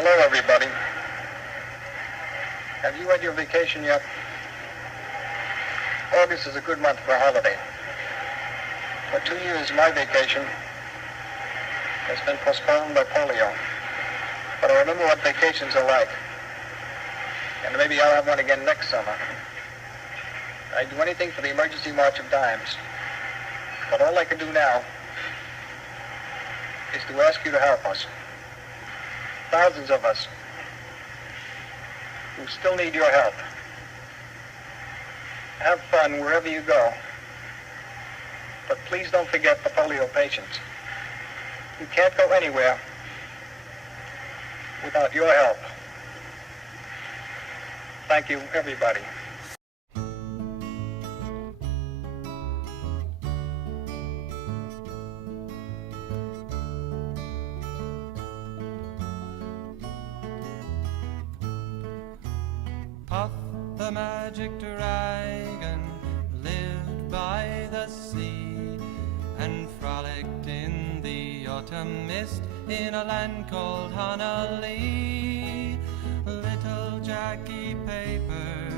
Hello, everybody. Have you had your vacation yet? August is a good month for a holiday. For 2 years, my vacation has been postponed by polio. But I remember what vacations are like. And maybe I'll have one again next summer. I'd do anything for the emergency march of dimes. But all I can do now is to ask you to help us. Thousands of us who still need your help. Have fun wherever you go. But please don't forget the polio patients. You can't go anywhere without your help. Thank you, everybody. Puff the magic dragon lived by the sea and frolicked in the autumn mist in a land called Honolulu. Little Jackie Paper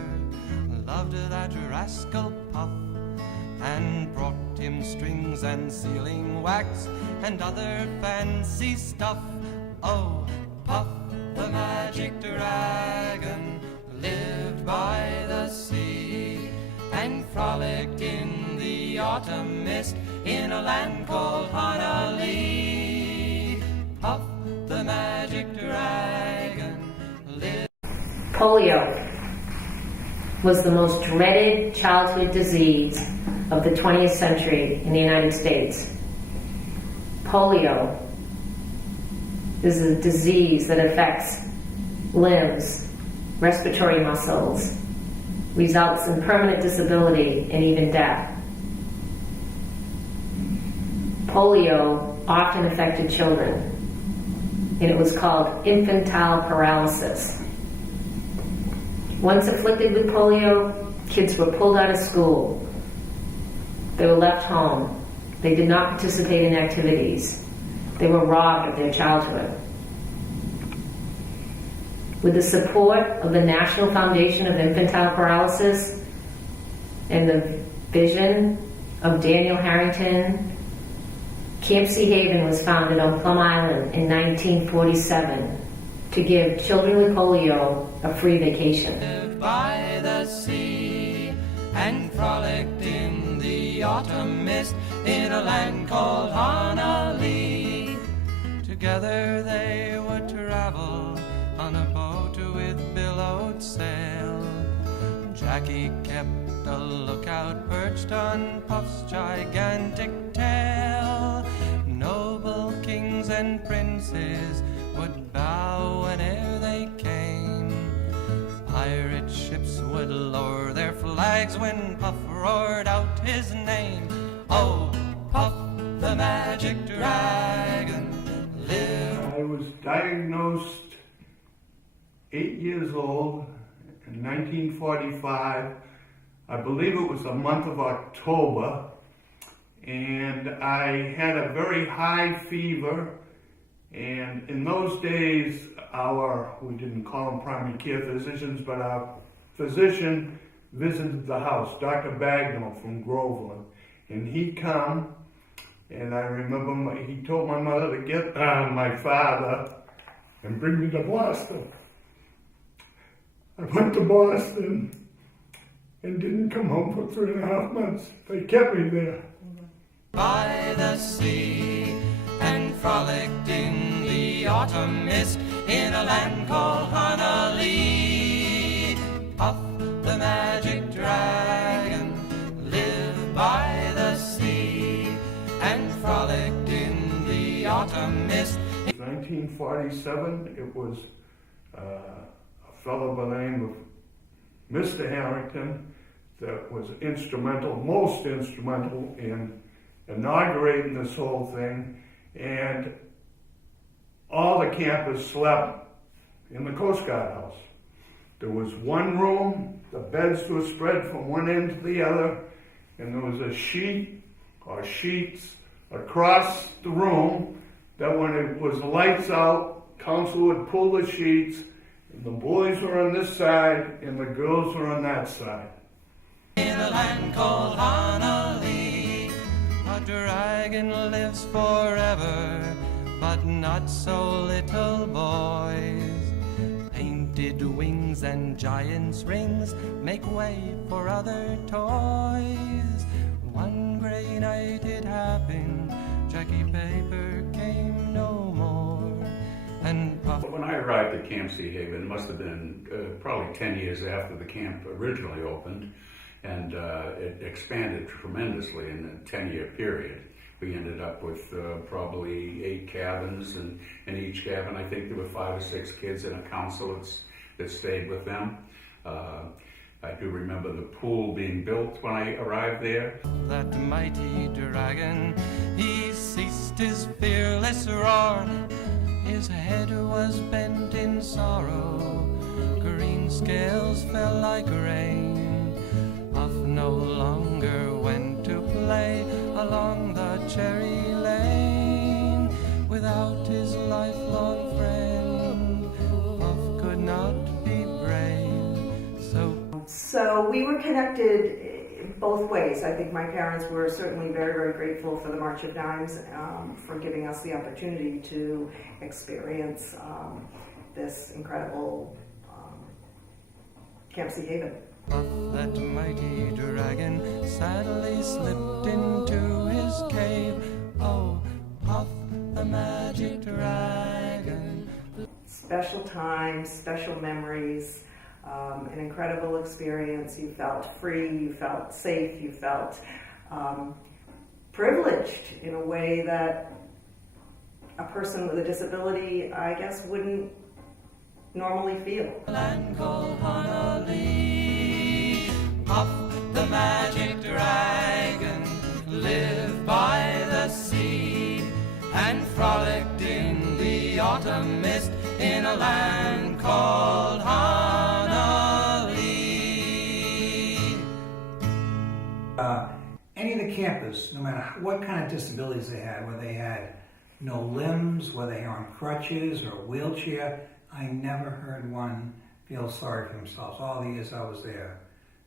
loved that rascal Puff and brought him strings and sealing wax and other fancy stuff. Oh, Puff the magic dragon lived by the sea and frolicked in the autumn mist in a land called Honolulu. Puff the magic dragon lived. Polio was the most dreaded childhood disease of the 20th century in the United States. Polio is a disease that affects limbs, respiratory muscles, results in permanent disability and even death. Polio often affected children, and it was called infantile paralysis. Once afflicted with polio, kids were pulled out of school. They were left home. They did not participate in activities. They were robbed of their childhood. With the support of the National Foundation of Infantile Paralysis and the vision of Daniel Harrington, Camp Sea Haven was founded on Plum Island in 1947 to give children with polio a free vacation. By the sea and frolicked in the autumn mist in a land called Honolulu. Together they would travel on a boat with billowed sail. Jackie kept a lookout perched on Puff's gigantic tail. Noble kings and princes would bow whene'er they came. Pirate ships would lower their flags when Puff roared out his name. Oh, Puff the magic dragon lived. I was diagnosed 8 years old in 1945. I believe it was the month of October, and I had a very high fever. And in those days, we didn't call them primary care physicians, but our physician visited the house, Dr. Bagnall from Groveland. And he come, and I remember he told my mother to get my father and bring me to Boston. I went to Boston and didn't come home for 3.5 months. They kept me there. By the sea and frolicked in the autumn mist in a land called Honolulu. Puff the magic dragon lived by the sea and frolicked in the autumn mist. 1947, it was a fellow by the name of Mr. Harrington that was most instrumental in inaugurating this whole thing, and all the campers slept in the Coast Guard house. There was one room, the beds were spread from one end to the other, and there was a sheet or sheets across the room that when it was lights out council would pull the sheets, and the boys were on this side, and the girls were on that side. In a land called Honolulu, a dragon lives forever, but not so little boys. Painted wings and giant's rings make way for other toys. One gray night it happened, Jackie Paper came no more, and Puff. When I arrived at Camp Sea Haven, it must have been probably 10 years after the camp originally opened, and it expanded tremendously in a 10-year period. We ended up with probably 8 cabins, and in each cabin I think there were 5 or 6 kids and a council that stayed with them. I do remember the pool being built when I arrived there. That mighty dragon, he ceased his fearless roar. His head was bent in sorrow, green scales fell like rain. Puff no longer went to play along the cherry lane. Without his lifelong friend, Puff could not be brave. So we were connected both ways. I think my parents were certainly very, very grateful for the March of Dimes, for giving us the opportunity to experience this incredible Camp Sea Haven. Puff, that mighty dragon, sadly slipped into his cave. Oh, Puff, the magic dragon. Special times, special memories. An incredible experience. You felt free, you felt safe, you felt privileged in a way that a person with a disability, I guess, wouldn't normally feel. Land called Honolulu, Puff, the magic dragon, lived by the sea and frolicked in the autumn mist in a land called Honolulu. Any of the campers, no matter what kind of disabilities they had, whether they had no limbs, whether they were on crutches or a wheelchair, I never heard one feel sorry for themselves all the years I was there.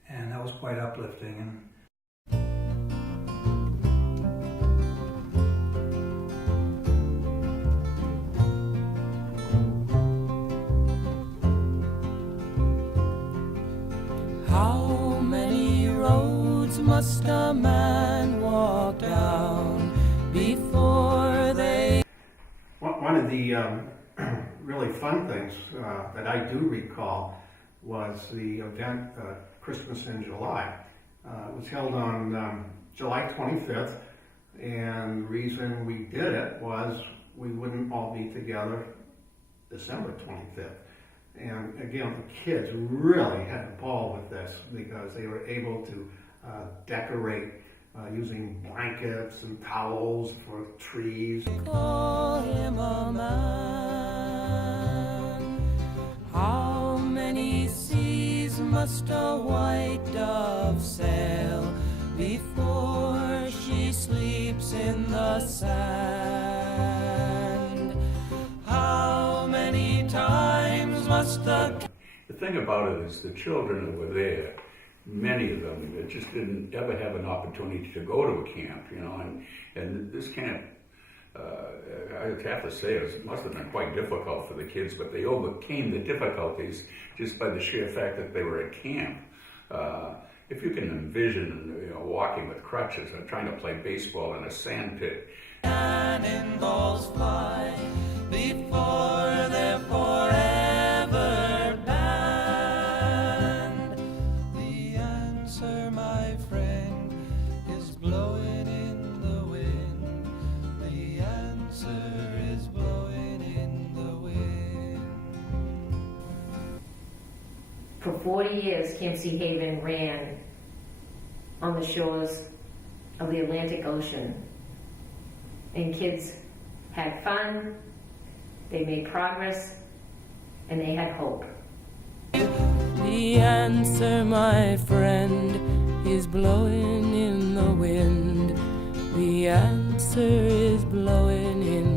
And that was quite uplifting. And how many roads must a man walk down before they... One of the really fun things that I do recall was the event Christmas in July. It was held on July 25th, and the reason we did it was we wouldn't all be together December 25th. And again, the kids really had a ball with this because they were able to decorate using blankets and towels for trees. Call him a man. How many seas must a white dove sail before she sleeps in the sand? How many times must the... The thing about it is the children that were there, many of them just didn't ever have an opportunity to go to a camp, you know, and this camp, I have to say, it must have been quite difficult for the kids, but they overcame the difficulties just by the sheer fact that they were at camp. If you can envision, you know, walking with crutches and trying to play baseball in a sand pit. Cannonballs fly before they're forever banned. The answer, my friend, is blowing in the wind. The answer is blowing in the wind. For 40 years, Camp Sea Haven ran on the shores of the Atlantic Ocean. And kids had fun, they made progress, and they had hope. The answer, my friend, is blowing in the wind. The answer is blowing in